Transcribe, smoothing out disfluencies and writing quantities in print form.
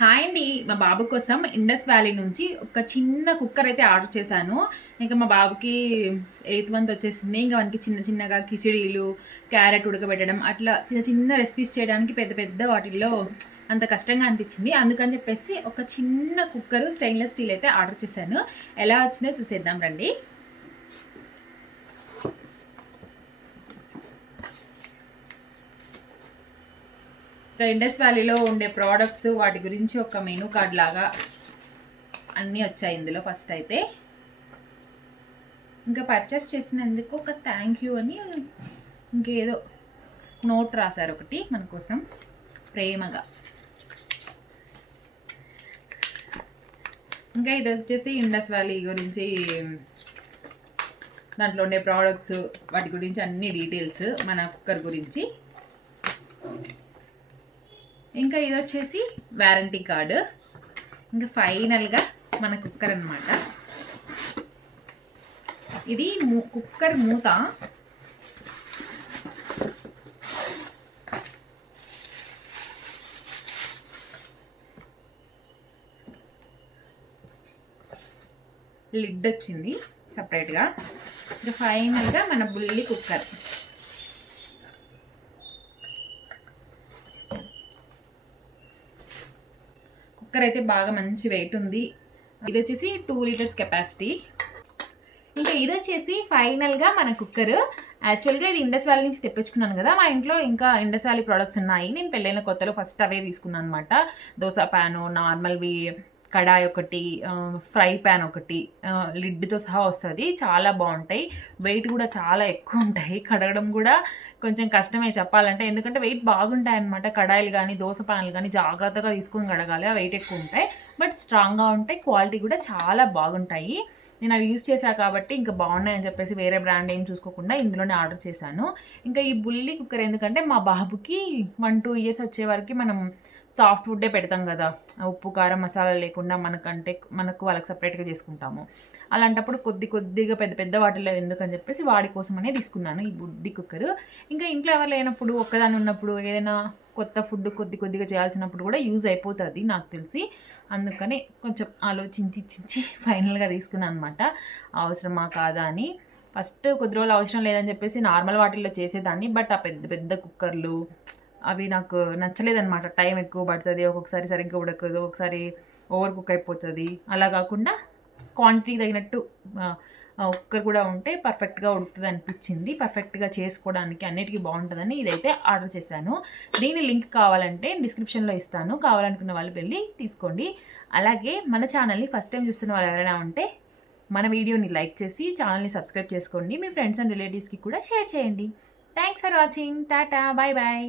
Hi అండి. మా బాబు కోసం ఇండస్ వ్యాలీ నుంచి ఒక చిన్న కుక్కర్ అయితే ఆర్డర్ చేశాను. ఇంకా మా బాబుకి 8th మంత్ వచ్చేసింది. ఇంకా వానికి చిన్న చిన్నగా కిచిడీలు, క్యారెట్ ఉడకబెట్టడం అట్లా చిన్న చిన్న రెసిపీస్ చేయడానికి పెద్ద పెద్ద వాటిల్లో అంత కష్టంగా అనిపించింది. అందుకని చెప్పేసి ఒక చిన్న కుక్కరు స్టెయిన్‌లెస్ స్టీల్ అయితే ఆర్డర్ చేశాను. ఎలా వచ్చిందో చూసేద్దాం రండి. ఇంకా ఇండస్ వ్యాలీలో ఉండే ప్రోడక్ట్స్ వాటి గురించి ఒక మెనూ కార్డ్ లాగా అన్నీ వచ్చాయి ఇందులో. ఫస్ట్ అయితే ఇంకా పర్చేస్ చేసినందుకు ఒక థ్యాంక్ యూ అని ఇంకేదో నోట్ రాశారు ఒకటి మన కోసం ప్రేమగా. ఇంకా ఇది వచ్చేసి ఇండస్ వ్యాలీ గురించి, దాంట్లో ఉండే ప్రోడక్ట్స్ వాటి గురించి అన్ని డీటెయిల్స్, మన కుక్కర్ గురించి. ఇంకా ఇది వచ్చేసి వారంటీ కార్డు. ఇంకా ఫైనల్గా మన కుక్కర్ అన్నమాట. ఇది కుక్కర్ మూత. లిడ్ వచ్చింది సపరేట్గా. ఇంకా ఫైనల్గా మన బుల్లి కుక్కర్. కుక్కర్ అయితే బాగా మంచి వెయిట్ ఉంది. ఇది వచ్చేసి 2 లీటర్స్ కెపాసిటీ. ఇంకా ఇది వచ్చేసి ఫైనల్గా మన కుక్కర్. యాక్చువల్గా ఇది ఇండస్ వ్యాలీ నుంచి తెప్పించుకున్నాను కదా. మా ఇంట్లో ఇంకా ఇండస్ వ్యాలీ ప్రోడక్ట్స్ ఉన్నాయి. నేను పెళ్ళైన కొత్తలో ఫస్ట్ అవే తీసుకున్నాను అనమాట. దోశ ప్యాను, నార్మల్వి కడాయి ఒకటి, ఫ్రై ప్యాన్ ఒకటి, లిడ్తో సహా వస్తుంది. చాలా బాగుంటాయి. వెయిట్ కూడా చాలా ఎక్కువ ఉంటాయి. కడగడం కూడా కొంచెం కష్టమే చెప్పాలంటే, ఎందుకంటే వెయిట్ బాగుంటాయి అనమాట. కడాయిలు కానీ దోశ ప్యాన్లు కానీ జాగ్రత్తగా తీసుకొని కడగాలి. ఆ వెయిట్ ఎక్కువ ఉంటాయి, బట్ స్ట్రాంగ్గా ఉంటాయి. క్వాలిటీ కూడా చాలా బాగుంటాయి. నేను అవి యూజ్ చేశాను కాబట్టి ఇంకా బాగున్నాయని చెప్పేసి వేరే బ్రాండ్ ఏం చూసుకోకుండా ఇందులోనే ఆర్డర్ చేశాను. ఇంకా ఈ బుల్లి కుక్కర్ ఎందుకంటే మా బాబుకి 1-2 ఇయర్స్ వచ్చే వరకు మనం సాఫ్ట్ ఫుడ్డే పెడతాం కదా, ఉప్పు కారం మసాలా లేకుండా. మనకు వాళ్ళకి సపరేట్గా చేసుకుంటాము. అలాంటప్పుడు కొద్దిగా పెద్ద పెద్ద వాటిల్లో ఎందుకని చెప్పేసి వాడి కోసమనే తీసుకున్నాను ఈ బుడ్డి కుక్కర్. ఇంకా ఇంట్లో ఎవరు లేనప్పుడు, ఒక్కదాన్ని ఉన్నప్పుడు, ఏదైనా కొత్త ఫుడ్ కొద్దిగా చేయాల్సినప్పుడు కూడా యూజ్ అయిపోతుంది నాకు తెలిసి. అందుకని కొంచెం ఆలోచించి ఫైనల్గా తీసుకున్నాను అనమాట. అవసరమా కాదా అని. ఫస్ట్ కొద్ది రోజులు అవసరం లేదని చెప్పేసి నార్మల్ వాటిల్లో చేసేదాన్ని. బట్ ఆ పెద్ద పెద్ద కుక్కర్లు అవి నాకు నచ్చలేదనమాట. టైం ఎక్కువ పడుతుంది, ఒక్కొక్కసారి సరిగ్గా ఉడకదు, ఒకసారి ఓవర్ కుక్ అయిపోతుంది. అలా కాకుండా క్వాంటిటీ తగినట్టు కుక్కర్ కూడా ఉంటే పర్ఫెక్ట్గా ఉడుకుతుంది అనిపించింది. పర్ఫెక్ట్గా చేసుకోవడానికి అన్నిటికీ బాగుంటుందని ఇదైతే ఆర్డర్ చేశాను. దీని లింక్ కావాలంటే డిస్క్రిప్షన్లో ఇస్తాను. కావాలనుకున్న వాళ్ళు వెళ్ళి తీసుకోండి. అలాగే మన ఛానల్ని ఫస్ట్ టైం చూస్తున్న వాళ్ళు ఎవరైనా ఉంటే మన వీడియోని లైక్ చేసి ఛానల్ని సబ్స్క్రైబ్ చేసుకోండి. మీ ఫ్రెండ్స్ అండ్ రిలేటివ్స్కి కూడా షేర్ చేయండి. Thanks for watching. టాటా, బాయ్ బాయ్.